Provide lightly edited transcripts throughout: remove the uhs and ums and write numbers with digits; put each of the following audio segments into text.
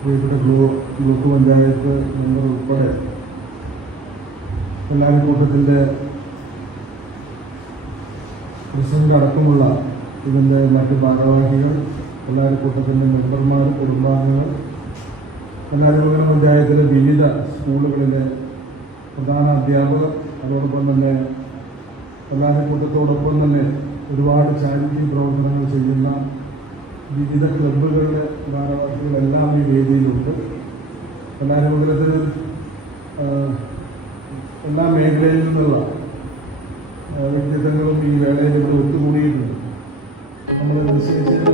പ്രിയപ്പെട്ട block panchayat member ഉൾപ്പെടെ കൂട്ടത്തിൻ്റെ president അടക്കമുള്ള ഇതിൻ്റെ മറ്റ് ഭാരവാഹികൾ, കൂട്ടത്തിൻ്റെ മെമ്പർമാർ, കുടുംബാംഗങ്ങൾ, കല്ലാരിമംഗലം പഞ്ചായത്തിലെ വിവിധ സ്കൂളുകളിലെ പ്രധാന അധ്യാപകർ, അതോടൊപ്പം തന്നെ കൂട്ടത്തോടൊപ്പം തന്നെ ഒരുപാട് ചാരിറ്റി പ്രവർത്തനങ്ങൾ ചെയ്യുന്ന വിവിധ ക്ലബ്ബുകളുടെ ഭാരവാഹികളെല്ലാം ഈ വേദിയിലുണ്ട്. കല്ലാരിമംഗലത്തിന് എല്ലാ മേഖലയിൽ നിന്നുള്ള വ്യക്തിത്വങ്ങളും ഈ വേളയിൽ ഇവിടെ ഒത്തുകൂടിയിട്ടുണ്ട്. നമ്മൾ നിശ്ചയിച്ചതിന്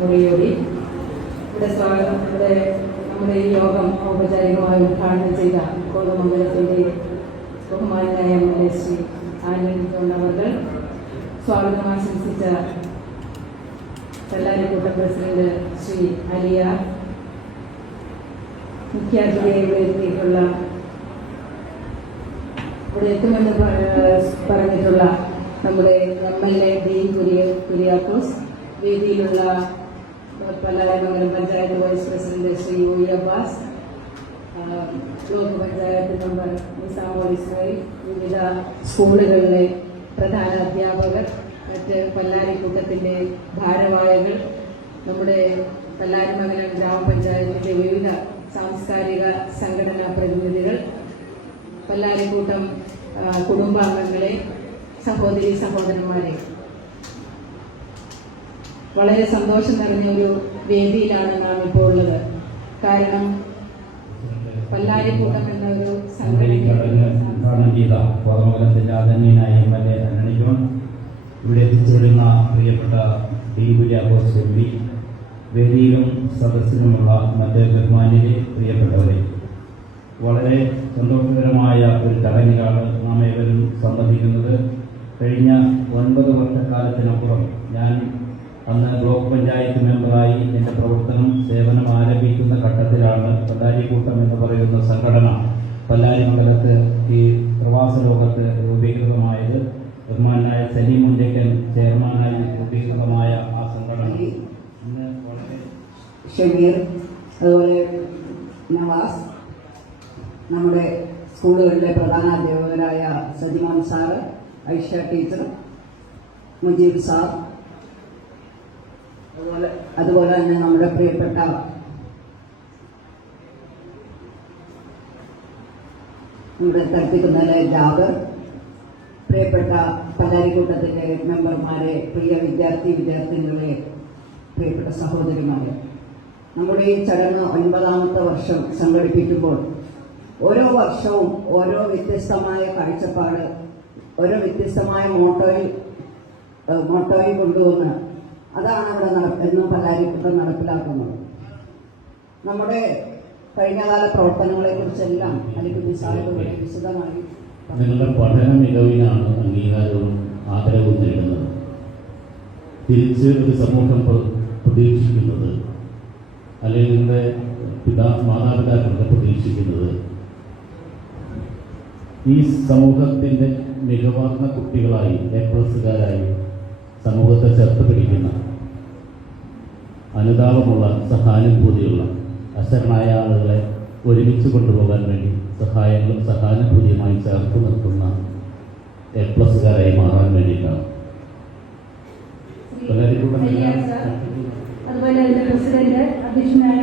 മുറിയോടി ഇവിടെ നമ്മുടെ ഈ യോഗം ഔപചാരികമായി ഉദ്ഘാടനം ചെയ്ത കോതമംഗലത്തിൻ്റെ ബഹുമാനായ ശ്രീ ആനന്ദിച്ചോണ്ട് അവർ സ്വാഗതം ആശംസിച്ച കല്ലാരിക്കൂട്ടം പ്രസിഡന്റ് ശ്രീ അലിയ, മുഖ്യാതിഥിയായി ഇവിടെ എത്തിയിട്ടുള്ള ഇവിടെ എത്തുമെന്ന് പറഞ്ഞിട്ടുള്ള നമ്മുടെ MLA ഡീൻ കുര്യാക്കോസ്, വേദിയിലുള്ള Kallarimangalam panchayat vice president Shri U Abbas, block panchayat member Nisamol Ismail, വിവിധ സ്കൂളുകളിലെ പ്രധാന അധ്യാപകർ, മറ്റ് കല്ലാരിക്കൂട്ടത്തിൻ്റെ ഭാരവാഹികൾ, നമ്മുടെ കല്ലാരിമംഗലം ഗ്രാമപഞ്ചായത്തിൻ്റെ വിവിധ സാംസ്കാരിക സംഘടനാ പ്രതിനിധികൾ, കല്ലാരിക്കൂട്ടം കുടുംബാംഗങ്ങളെ, സഹോദരി സഹോദരന്മാരെ, വളരെ സന്തോഷം നിറഞ്ഞ ഒരു വേദിയിലാണ് നാം ഇപ്പോൾ ഉള്ളത്. കാരണം കല്ലാരിക്കൂട്ടം എന്നൊരു ഇവിടെ എത്തിച്ചേരുന്ന പ്രിയപ്പെട്ട കുര്യാക്കോസ് എം പി, വേദിയിലും സദസ്സിലുമുള്ള മറ്റ് ബഹുമാന്യരെ, പ്രിയപ്പെട്ടവരെ, വളരെ സന്തോഷകരമായ ഒരു ചടങ്ങിലാണ് നാം ഏവരും സംബന്ധിക്കുന്നത്. കഴിഞ്ഞ 9 വർഷക്കാലത്തിനപ്പുറം ഞാൻ അന്ന് ബ്ലോക്ക് പഞ്ചായത്ത് മെമ്പറായി എൻ്റെ സേവനം ആരംഭിക്കുന്ന ഘട്ടത്തിലാണ് കല്ലാരിക്കൂട്ടം എന്ന് പറയുന്ന സംഘടന കല്ലാരിമംഗലത്ത് ഈ പ്രവാസ ലോകത്ത് രൂപീകൃതമായത്. ബഹുമാനായ സലീം മുണ്ടക്കൻ ചെയർമാനായി രൂപീകൃതമായ ആ സംഘടന ഇന്ന് വളരെ ഷമീർ, അതുപോലെ നവാസ്, നമ്മുടെ സ്കൂളുകളിലെ പ്രധാന അധ്യാപകരായ Sajiman sir, Aisha teacher, Mujeeb sir, അതുപോലെ തന്നെ നമ്മുടെ പ്രിയപ്പെട്ട നമ്മുടെ തട്ടിക്കുന്നതിലെ ജാബർ, പ്രിയപ്പെട്ട കല്ലാരിക്കൂട്ടത്തിലെ മെമ്പർമാരെ, പ്രിയ വിദ്യാർത്ഥിനികളെ, പ്രിയപ്പെട്ട സഹോദരിമാരെ, നമ്മുടെ ഈ ചടങ്ങ് 9ാമത്തെ വർഷം സംഘടിപ്പിക്കുമ്പോൾ ഓരോ വർഷവും ഓരോ വ്യത്യസ്തമായ കാഴ്ചപ്പാട്, ഓരോ വ്യത്യസ്തമായ മോട്ടോയിൽ കൊണ്ടുവന്ന് അതാണ് അവിടെ എന്നും കല്ലാരിക്കൂട്ടം നടപ്പിലാക്കുന്നത്. നമ്മുടെ കഴിഞ്ഞകാല പ്രവർത്തനങ്ങളെ കുറിച്ചെല്ലാം അല്ലെങ്കിൽ സാഹിത്യ വിശദമായി നിങ്ങളുടെ പഠന മികവിനാണ് അംഗീകാരവും ആദരവും നേടുന്നത്. തിരിച്ച് ഒരു സമൂഹം പ്രതീക്ഷിക്കുന്നത്, അല്ലെങ്കിൽ നിങ്ങളുടെ മാതാപിതാക്കളൊക്കെ പ്രതീക്ഷിക്കുന്നത് ഈ സമൂഹത്തിൻ്റെ മികവാർന്ന കുട്ടികളായി, A+കാരായി സമൂഹത്തെ ചേർത്ത് പിടിക്കുന്ന, അനുതാപമുള്ള, സഹാനുഭൂതിയുള്ള, അശരണായ ആളുകളെ ഒരുമിച്ച് കൊണ്ടുപോകാൻ വേണ്ടി സഹായങ്ങളും സഹാനുഭൂതിയുമായി ചേർത്ത് നിർത്തുന്ന A+കാരായി മാറാൻ വേണ്ടിയിട്ടാണ്. കല്ലാരിക്കൂട്ടം എല്ലാ പ്രസിഡന്റ് അധ്യക്ഷനായ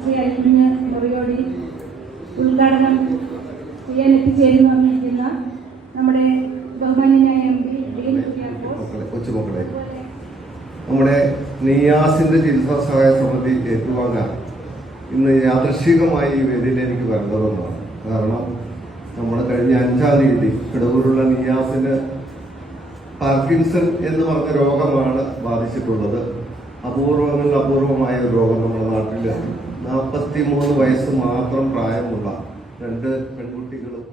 ശ്രീ അൽകുഞ്ഞ് മുറിയോടി ഉദ്ഘാടനം ചെയ്യാൻ എത്തിച്ചേരുന്നു വന്നിരിക്കുന്ന നമ്മുടെ ബഹുമാന്യനായ MP ഡീൻ കുര്യാക്കോസ്, കൊച്ചുമക്കളെ, നമ്മുടെ നിയാസിന്റെ ചികിത്സാ സഹായ സമിതി ഏറ്റുവാങ്ങാൻ ഇന്ന് യാദൃശ്ചികമായി ഈ വേദിയിൽ എനിക്ക് വരേണ്ടതെന്നാണ്. കാരണം നമ്മുടെ കഴിഞ്ഞ 5-ാം തീയതി കിടവൂരുള്ള നിയാസിന് പാർക്കിൻസൺ എന്ന് പറഞ്ഞ രോഗമാണ് ബാധിച്ചിട്ടുള്ളത്. അപൂർവങ്ങളിൽ അപൂർവമായ ഒരു രോഗം നമ്മുടെ നാട്ടിൽ 43 വയസ്സ് മാത്രം പ്രായമുള്ള 2 പെൺകുട്ടികളും